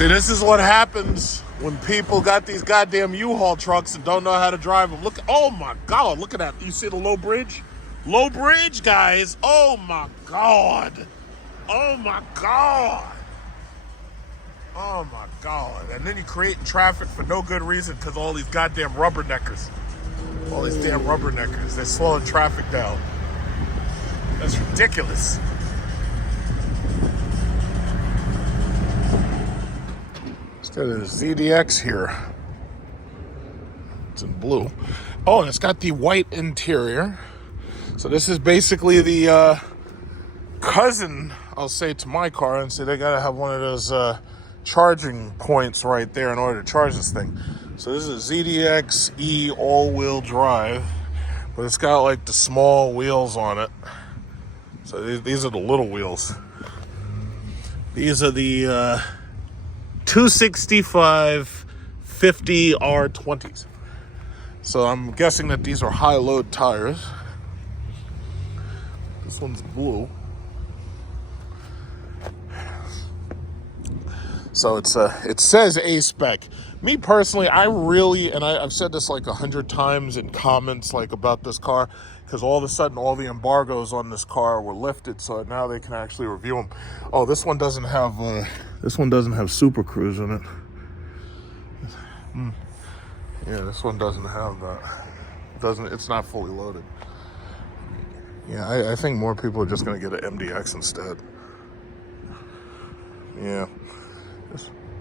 See, this is what happens when people got these goddamn U-Haul trucks and don't know how to drive them. Look, oh my God, look at that. You see the low bridge? Low bridge, guys. Oh my God. Oh my God. Oh my God. And then you're creating traffic for no good reason because all these goddamn rubberneckers. All these damn rubberneckers. They're slowing traffic down. That's ridiculous. It's got a ZDX here. It's in blue. Oh, and it's got the white interior. So this is basically the cousin, I'll say, to my car. And so they gotta have one of those charging points right there in order to charge this thing. So this is a ZDX E all-wheel drive, but it's got like the small wheels on it. So these are the little wheels. These are the 265 50 R20s. So I'm guessing that these are high load tires. This one's blue. So it says A-Spec. Me personally, I really, and I've said this like 100 times in comments like about this car, because all of a sudden all the embargoes on this car were lifted, so now they can actually review them. Oh, this one doesn't have supercruise in it. Yeah, this one doesn't have that. It's not fully loaded. Yeah, I think more people are just gonna get an MDX instead. Yeah.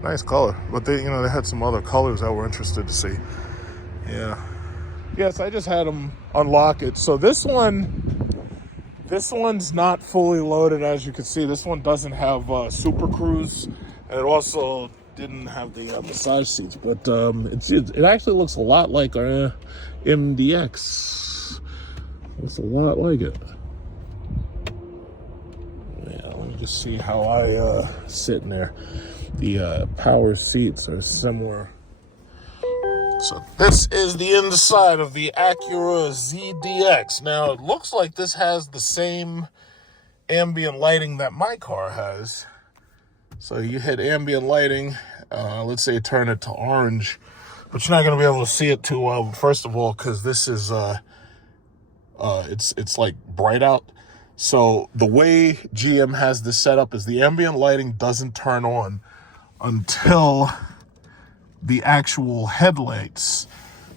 Nice color, but they had some other colors that we're interested to see. Yeah. Yes, I just had them unlock it. So this one's not fully loaded, as you can see. This one doesn't have supercruise, and it also didn't have the massage seats. But it actually looks a lot like our MDX. It's a lot like it. Yeah, let me just see how I sit in there. The power seats are similar. So this is the inside of the ACURA ZDX. Now it looks like this has the same ambient lighting that my car has. So you hit ambient lighting, let's say turn it to orange, but you're not going to be able to see it too well. First of all, because this is it's like bright out. So the way GM has this set up is the ambient lighting doesn't turn on until the actual headlights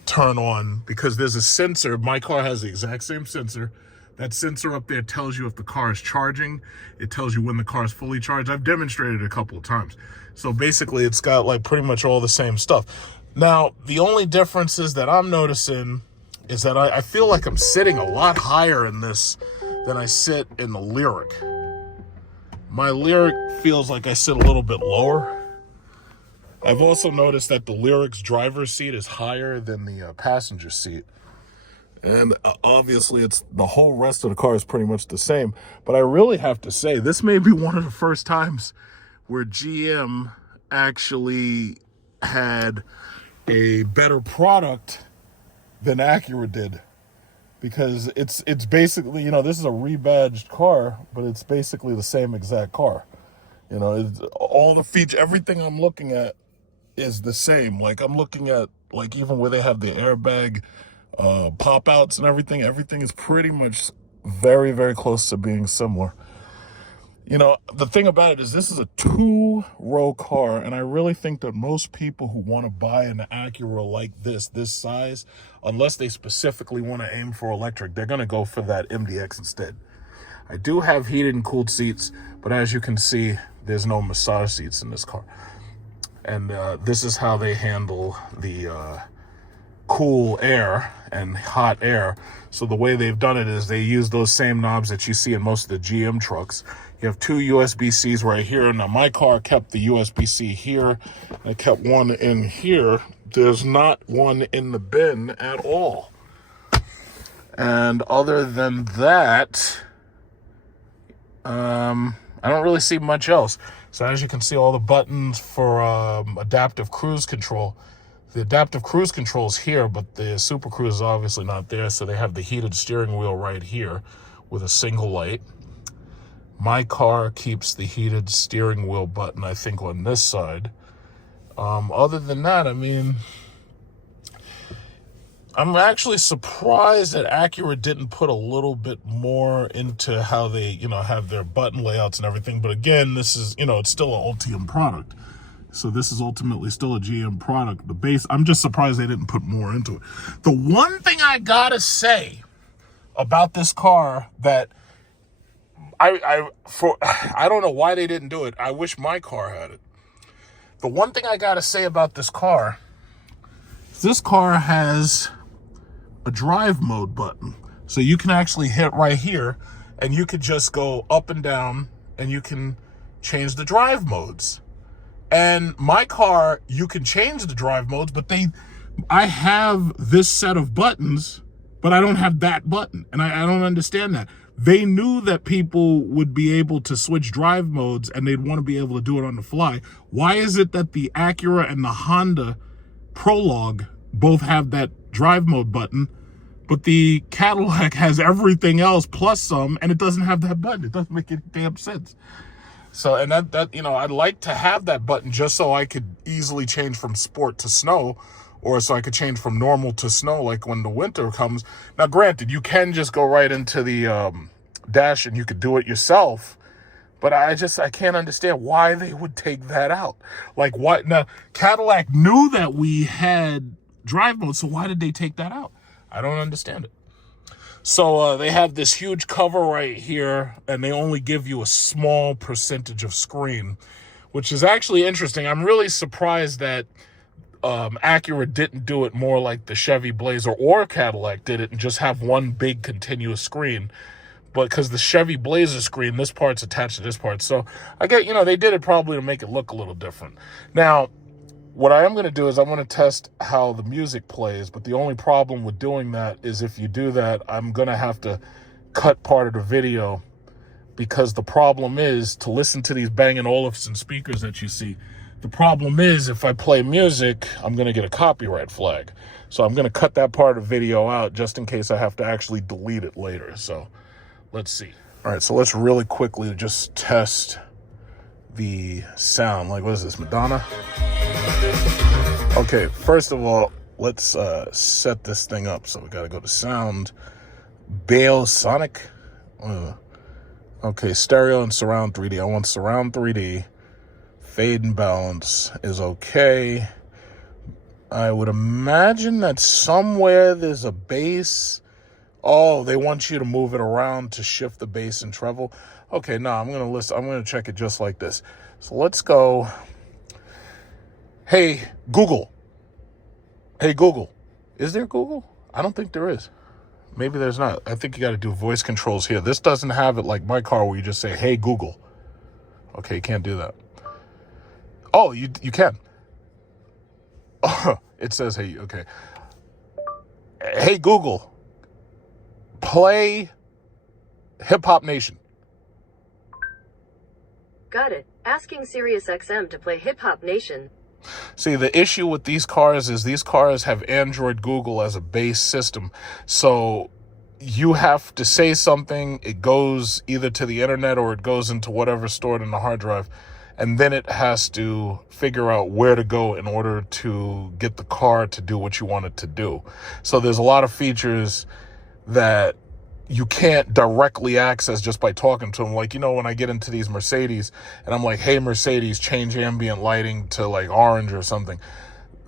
turn on, because there's a sensor. My car has the exact same sensor. That sensor up there tells you if the car is charging. It tells you when the car is fully charged. I've demonstrated it a couple of times. So basically it's got like pretty much all the same stuff. Now, the only differences that I'm noticing is that I feel like I'm sitting a lot higher in this than I sit in the Lyriq. My Lyriq feels like I sit a little bit lower. I've also noticed that the Lyriq's driver's seat is higher than the passenger seat. And obviously the whole rest of the car is pretty much the same. But I really have to say, this may be one of the first times where GM actually had a better product than Acura did. Because it's basically, this is a rebadged car, but it's basically the same exact car. All the features, everything I'm looking at is the same. Like I'm looking at like even where they have the airbag pop outs and everything is pretty much very, very close to being similar. The thing about it is this is a 2-row car, and I really think that most people who want to buy an Acura like this size, unless they specifically want to aim for electric, they're going to go for that MDX instead. I do have heated and cooled seats, but as you can see, there's no massage seats in this car. And this is how they handle the cool air and hot air. So the way they've done it is they use those same knobs that you see in most of the GM trucks. You have 2 USB-Cs right here. Now my car kept the USB-C here. I kept one in here. There's not one in the bin at all. And other than that, I don't really see much else. So as you can see, all the buttons for adaptive cruise control. The adaptive cruise control is here, but the super cruise is obviously not there. So they have the heated steering wheel right here with a single light. My car keeps the heated steering wheel button, I think, on this side. Other than that, I mean, I'm actually surprised that Acura didn't put a little bit more into how they, you know, have their button layouts and everything. But again, this is, you know, it's still an Ultium product. So this is ultimately still a GM product. The base, I'm just surprised they didn't put more into it. The one thing I gotta say about this car that I don't know why they didn't do it. I wish my car had it. The one thing I gotta say about this car is this car has a drive mode button. So you can actually hit right here and you could just go up and down and you can change the drive modes. And my car, you can change the drive modes, but I have this set of buttons, but I don't have that button. And I don't understand that. They knew that people would be able to switch drive modes and they'd want to be able to do it on the fly. Why is it that the Acura and the Honda Prologue both have that drive mode button, but the Cadillac has everything else plus some, and it doesn't have that button? It doesn't make any damn sense. So, and that, you know, I'd like to have that button just so I could easily change from sport to snow, or so I could change from normal to snow, like when the winter comes. Now, granted, you can just go right into the dash and you could do it yourself, but I can't understand why they would take that out. Like, what? Now, Cadillac knew that we had drive mode, so why did they take that out? I don't understand it. So they have this huge cover right here, and they only give you a small percentage of screen, which is actually interesting. I'm really surprised that Acura didn't do it more like the Chevy Blazer or Cadillac did it and just have one big continuous screen. But because the Chevy Blazer screen, this part's attached to this part. So I get, you know, they did it probably to make it look a little different. Now, what I am going to do is I'm going to test how the music plays, but the only problem with doing that is if you do that, I'm going to have to cut part of the video, because the problem is to listen to these Bang & Olufsen speakers that you see. The problem is if I play music, I'm going to get a copyright flag. So I'm going to cut that part of the video out just in case I have to actually delete it later. So let's see. All right, so let's really quickly just test the sound. Like, what is this, Madonna? Okay, first of all, let's set this thing up. So we got to go to sound, Sonic. Okay, stereo and surround 3D. I want surround 3D. Fade and balance is okay. I would imagine that somewhere there's a bass. Oh, they want you to move it around to shift the bass and treble. Okay, no, I'm going to listen. I'm going to check it just like this. So let's go. Hey, Google. Hey, Google. Is there Google? I don't think there is. Maybe there's not. I think you got to do voice controls here. This doesn't have it like my car where you just say, hey, Google. Okay, you can't do that. Oh, you can. Oh, it says, hey, okay. Hey, Google. Play Hip Hop Nation. Got it. Asking SiriusXM to play Hip Hop Nation. See, the issue with these cars is these cars have Android Google as a base system. So you have to say something, it goes either to the internet or it goes into whatever's stored in the hard drive. And then it has to figure out where to go in order to get the car to do what you want it to do. So there's a lot of features that you can't directly access just by talking to them. Like, you know, when I get into these Mercedes and I'm like, hey, Mercedes, change ambient lighting to like orange or something.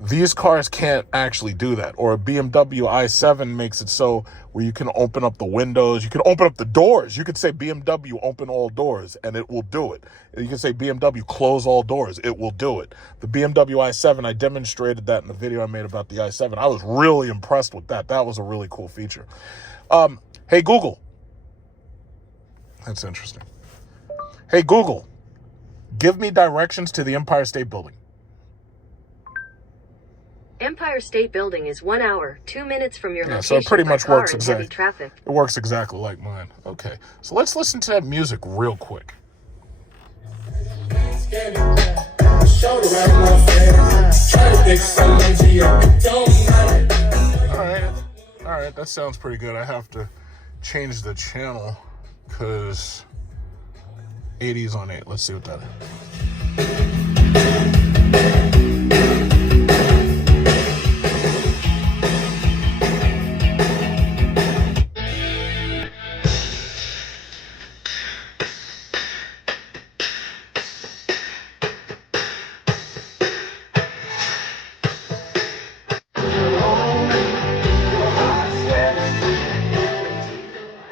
These cars can't actually do that. Or a BMW i7 makes it so where you can open up the windows, you can open up the doors. You could say BMW open all doors and it will do it. You can say BMW close all doors, it will do it. The BMW i7, I demonstrated that in the video I made about the i7. I was really impressed with that. That was a really cool feature. Hey, Google. That's interesting. Hey, Google, give me directions to the Empire State Building. Empire State Building is 1 hour, 2 minutes from your location. So it pretty much works exactly. Traffic. It works exactly like mine. Okay, so let's listen to that music real quick. All right, that sounds pretty good. I have to change the channel because 80s on 8. Let's see what that is.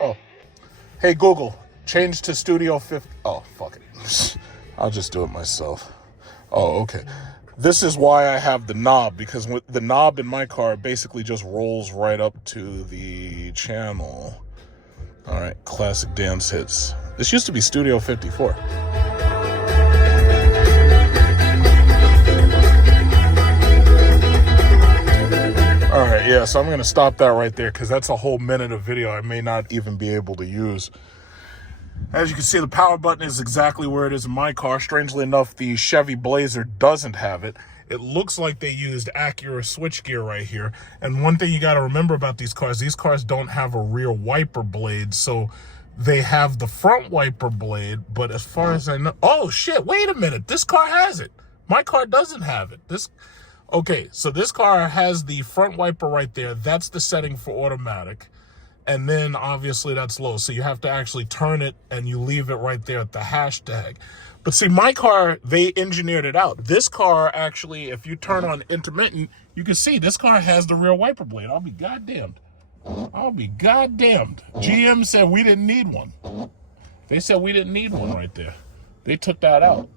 Oh, hey Google, change to Studio 50. Oh, fuck it. I'll just do it myself. Oh, okay. This is why I have the knob, because with the knob in my car basically just rolls right up to the channel. All right, classic dance hits. This used to be Studio 54. All right, yeah, so I'm going to stop that right there because that's a whole minute of video I may not even be able to use. As you can see, the power button is exactly where it is in my car. Strangely enough, the Chevy Blazer doesn't have it. It looks like they used ACURA switchgear right here. And one thing you got to remember about these cars don't have a rear wiper blade. So they have the front wiper blade, but as far as I know... Oh, shit, wait a minute. This car has it. My car doesn't have it. Okay, so this car has the front wiper right there. That's the setting for automatic. And then obviously that's low. So you have to actually turn it and you leave it right there at the hashtag. But see, my car, they engineered it out. This car actually, if you turn on intermittent, you can see this car has the rear wiper blade. I'll be goddamned. I'll be goddamned. GM said we didn't need one. They said we didn't need one right there. They took that out.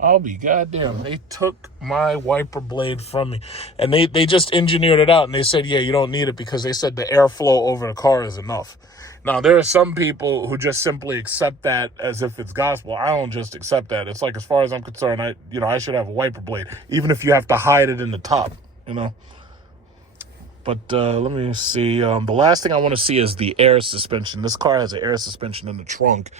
I'll be goddamn. They took my wiper blade from me. And they just engineered it out. And they said, yeah, you don't need it because they said the airflow over the car is enough. Now, there are some people who just simply accept that as if it's gospel. I don't just accept that. It's like, as far as I'm concerned, I should have a wiper blade, even if you have to hide it in the top, you know. But let me see. The last thing I want to see is the air suspension. This car has an air suspension in the trunk.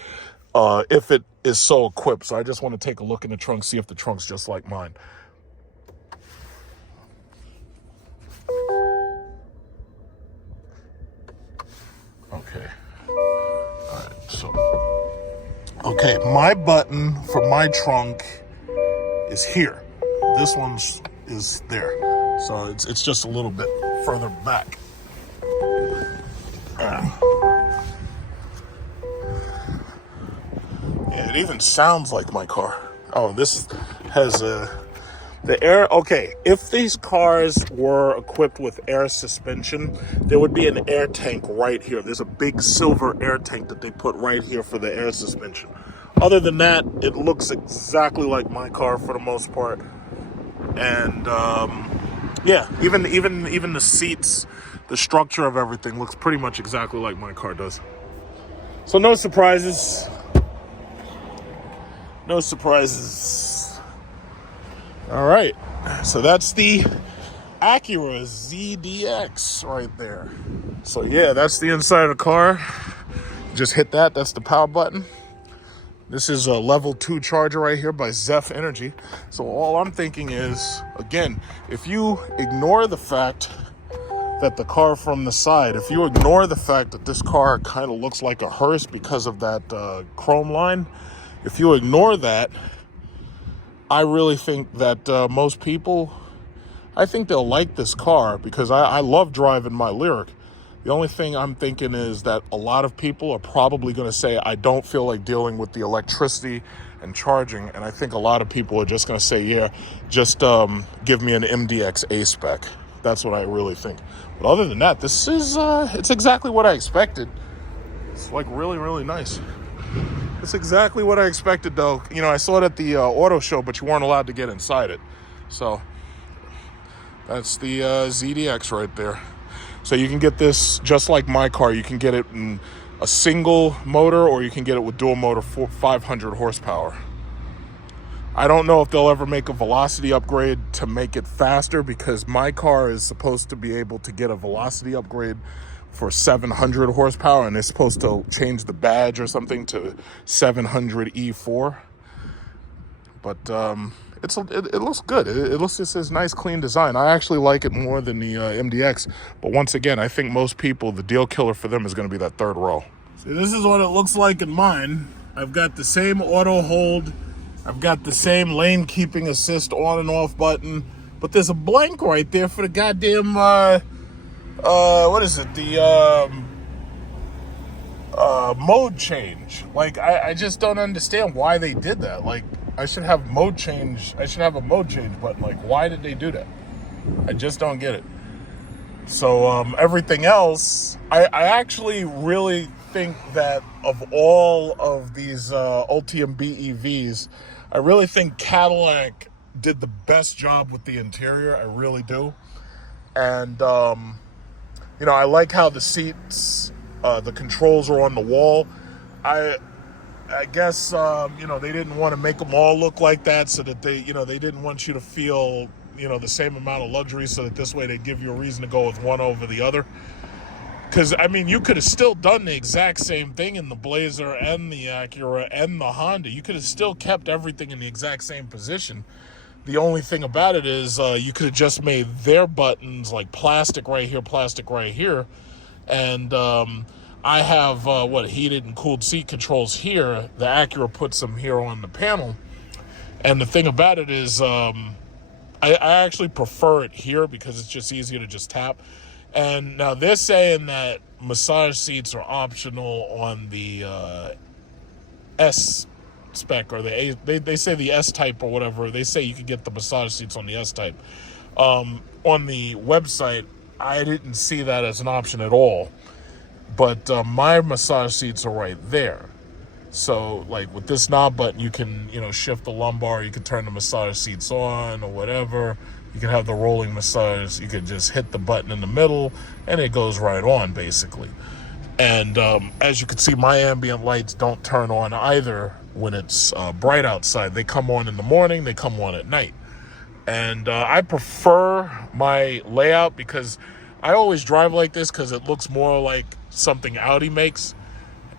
If it is so equipped. So I just want to take a look in the trunk, see if the trunk's just like mine. Okay. All right, so. Okay, my button for my trunk is here. This one is there. So it's just a little bit further back. It even sounds like my car. Oh, this has the air. Okay, if these cars were equipped with air suspension, there would be an air tank right here. There's a big silver air tank that they put right here for the air suspension. Other than that, it looks exactly like my car for the most part. And yeah, even the seats, the structure of everything looks pretty much exactly like my car does. So no surprises. No surprises. All right, so that's the ACURA ZDX right there. So yeah, that's the inside of the car. Just hit that. That's the power button. This is a level 2 charger right here by Zeph Energy. So all I'm thinking is, again, if you ignore the fact that the car from the side, if you ignore the fact that this car kind of looks like a hearse because of that chrome line, if you ignore that, I really think that most people, I think they'll like this car because I love driving my Lyriq. The only thing I'm thinking is that a lot of people are probably going to say, I don't feel like dealing with the electricity and charging. And I think a lot of people are just going to say, yeah, just give me an MDX A-Spec. That's what I really think. But other than that, this is, it's exactly what I expected. It's like really, really nice. It's exactly what I expected, though. You know, I saw it at the auto show, but you weren't allowed to get inside it. So that's the ZDX right there. So you can get this just like my car. You can get it in a single motor, or you can get it with dual motor, 500 horsepower. I don't know if they'll ever make a velocity upgrade to make it faster, because my car is supposed to be able to get a velocity upgrade for 700 horsepower, and it's supposed to change the badge or something to 700 E4. But it looks good. It looks, it's a nice, clean design. I actually like it more than the MDX. But once again, I think most people, the deal killer for them is going to be that third row. See, this is what it looks like in mine. I've got the same auto hold. I've got the same lane keeping assist on and off button. But there's a blank right there for the goddamn, what is it? The, mode change. Like, I just don't understand why they did that. Like, I should have mode change. I should have a mode change button. Like, why did they do that? I just don't get it. So, everything else, I actually really think that of all of these Ultium BEVs, I really think Cadillac did the best job with the interior. I really do. And, you know, I like how the seats, the controls are on the wall. I guess, you know, they didn't want to make them all look like that so that they, you know, they didn't want you to feel, you know, the same amount of luxury so that this way they give you a reason to go with one over the other. Because, I mean, you could have still done the exact same thing in the Blazer and the Acura and the Honda. You could have still kept everything in the exact same position. The only thing about it is you could have just made their buttons like plastic right here. And I have, heated and cooled seat controls here. The Acura puts them here on the panel. And the thing about it is I actually prefer it here because it's just easier to just tap. And now they're saying that massage seats are optional on the S-Spec or they say the S-Type or whatever. They say you can get the massage seats on the S-Type. On the website, I didn't see that as an option at all. But my massage seats are right there. So, like, with this knob button, you can, you know, shift the lumbar. You can turn the massage seats on or whatever. You can have the rolling massage. You can just hit the button in the middle, and it goes right on, basically. And as you can see, my ambient lights don't turn on either when it's bright outside. They come on in the morning. They come on at night. And I prefer my layout because I always drive like this because it looks more like something Audi makes.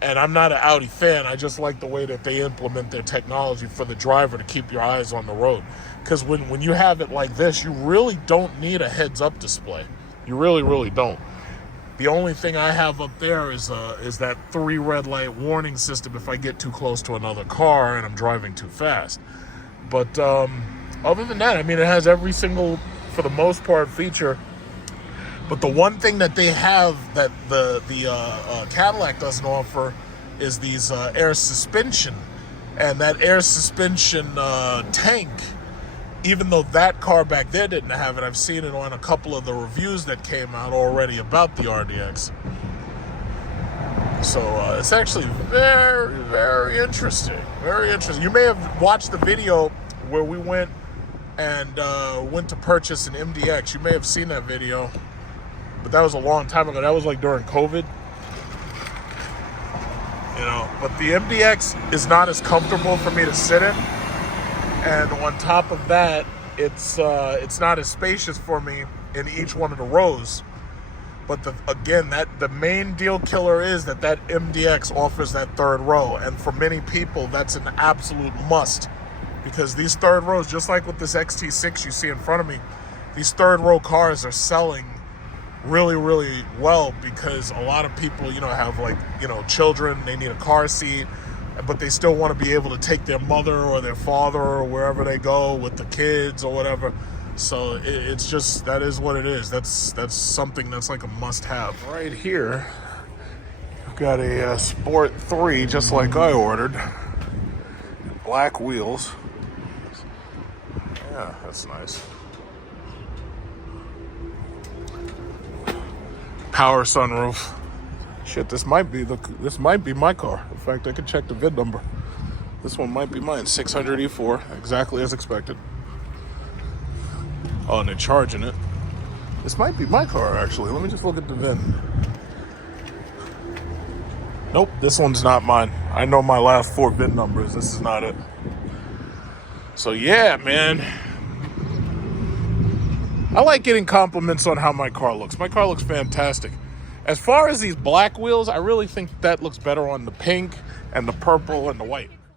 And I'm not an Audi fan. I just like the way that they implement their technology for the driver to keep your eyes on the road. Because when you have it like this, you really don't need a heads-up display. You really, really don't. The only thing I have up there is that 3 red light warning system if I get too close to another car and I'm driving too fast. But other than that, I mean, it has every single, for the most part, feature. But the one thing that they have that the Cadillac doesn't offer is these air suspension. And that air suspension tank, even though that car back there didn't have it, I've seen it on a couple of the reviews that came out already about the RDX. So it's actually very, very interesting. Very interesting. You may have watched the video where we went to purchase an MDX. You may have seen that video. But that was a long time ago. That was like during COVID. You know, but the MDX is not as comfortable for me to sit in. And on top of that, it's not as spacious for me in each one of the rows. But the main deal killer is that MDX offers that third row. And for many people, that's an absolute must. Because these third rows, just like with this XT6 you see in front of me, these third row cars are selling really, really well because a lot of people, you know, have like, you know, children, they need a car seat, but they still want to be able to take their mother or their father or wherever they go with the kids or whatever. So it's just, that is what it is. That's something that's like a must-have. Right here, I've got a Sport 3, just like I ordered. Black wheels. Yeah, that's nice. Power sunroof. Shit, this might be my car. In fact, I could check the VIN number. This one might be mine. 600 E4, exactly as expected. Oh, and they're charging it. This might be my car, actually. Let me just look at the VIN. Nope, this one's not mine. I know my last 4 VIN numbers. This is not it. So yeah, man. I like getting compliments on how my car looks. My car looks fantastic. As far as these black wheels, I really think that looks better on the pink and the purple and the white.